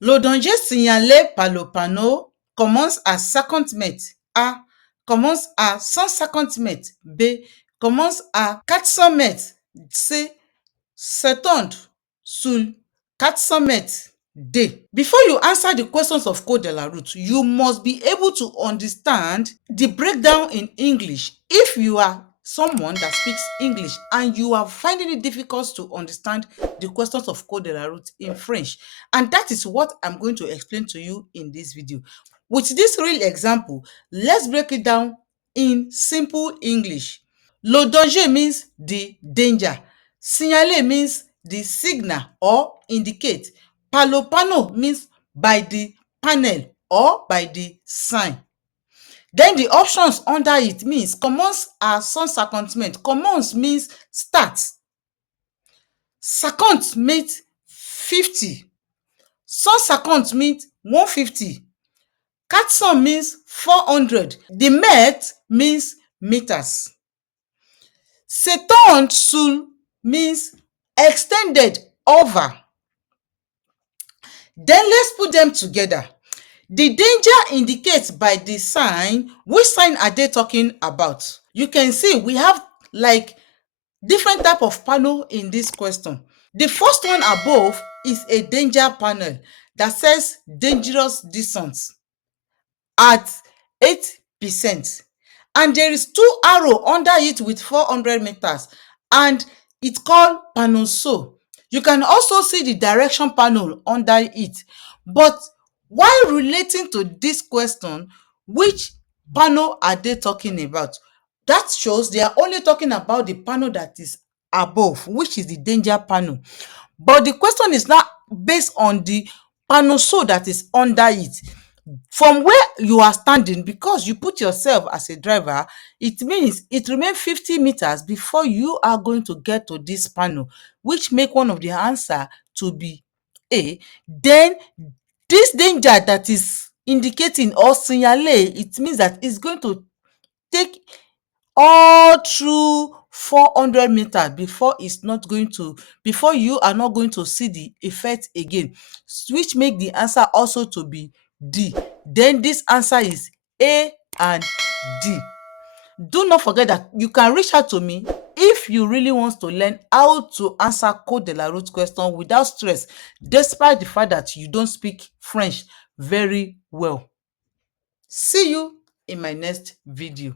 Le danger signalé par le panneau commence à 50 mètres. A. Commence à 150 mètres. B. Commence à 400 mètres. C. S'étend sur 400 mètres. D. Before you answer the questions of Code de la Route, you must be able to understand the breakdown in English. If you are someone that speaks English and you are finding it difficult to understand the questions of Code de la Route in French, and that is what I'm going to explain to you in this video. With this real example, let's break it down in simple English. Le danger means the danger. Signaler means the signal or indicate. Par le panneau means by the panel or by the sign. Then the options under it means commence à 150 mètres. Commence means start. 50 means 50. 150 means 150. 400 means 400. The mètre means meters. S'étendre sur means extended over. Then let's put them together. The danger indicates by the sign. Which sign are they talking about? You can see we have like different type of panel in this question. The first one above is a danger panel that says dangerous distance at 8%. And there is two arrow under it with 400 meters and it's called panel so. You can also see the direction panel under it. But while relating to this question, which panel are they talking about? That shows they are only talking about the panel that is above, which is the danger panel. But the question is not based on the panel so that is under it. From where you are standing, because you put yourself as a driver, it means it remains 50 meters before you are going to get to this panel, which make one of the answer to be A. Then this danger that is indicating or signale, it means that it's going to take all through 400 meters before you are not going to see the effect again, which make the answer also to be D. Then this answer is A and D. Do not forget that you can reach out to me if you really want to learn how to answer Code de la Route question without stress, despite the fact that you don't speak French very well. See you in my next video.